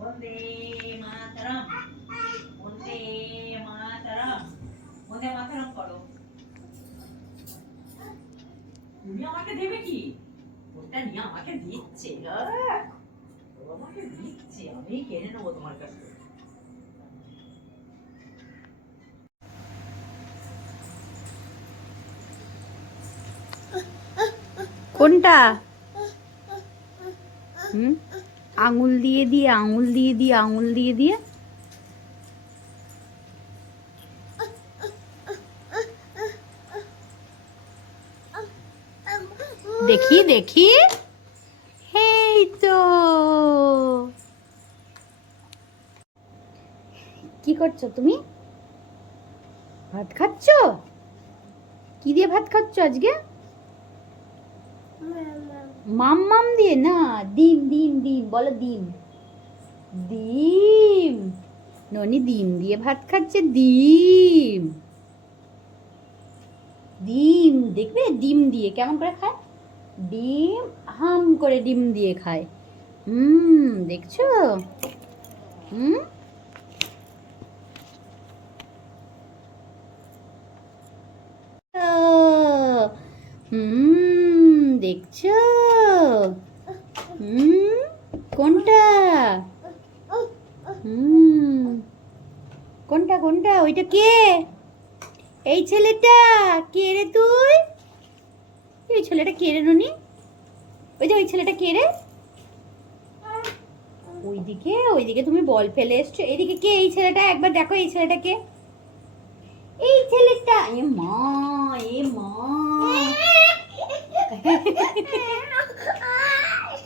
বন্দে মাতরম, বন্দে মাতরম, বন্দে মাতরম করো। তুমি আমাকে দেবে কি? ওটা নিয়ে আমাকে দিচ্ছে, আমাকে দিচ্ছে, আমি কেড়ে নেবো তোমার কাছ থেকে। কোনটা? আঙুল দিয়ে দিয়ে আঙুল দিয়ে দিয়ে আঙুল দিয়ে দিয়ে দেখি দেখি, এই তো। কি করছো তুমি? ভাত খাচ্ছ? কি দিয়ে ভাত খাচ্ছ আজকে? মাম্মাম দিয়ে না, ডিম ডিম ডিম বলো, ডিম ডিম। ননি ডিম দিয়ে ভাত খাচ্ছে, ডিম ডিম। দেখবে ডিম দিয়ে কেমন করে খায়? ডিম হাম করে ডিম দিয়ে খায়। দেখছো? হুম দেখছো? কোনটা? কোনটা কোনটা? ওইটা কে? এই ছেলেটা কে রে তুই? এই ছেলেটা কে রে ননি? ওই যে ওই ছেলেটা কে রে? ওইদিকে ওইদিকে তুমি বল ফেলে এসছো, এইদিকে কে এই ছেলেটা? একবার দেখো এই ছেলেটা কে? এই ছেলেটা, এ মা, এ মা।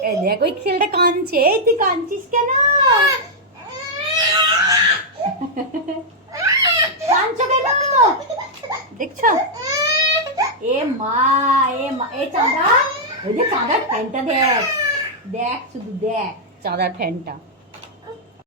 এই দেখো ওই ছেলেটা কাঁদছে। এই তুই কাঁদছিস কেন? কাঁদছো কেন? দেখছো? এ মা, এ মা, এ চাঁদা, ওই যে চাঁদার ফ্যানটা দেখ, দেখ শুধু দেখ চাঁদার ফ্যানটা।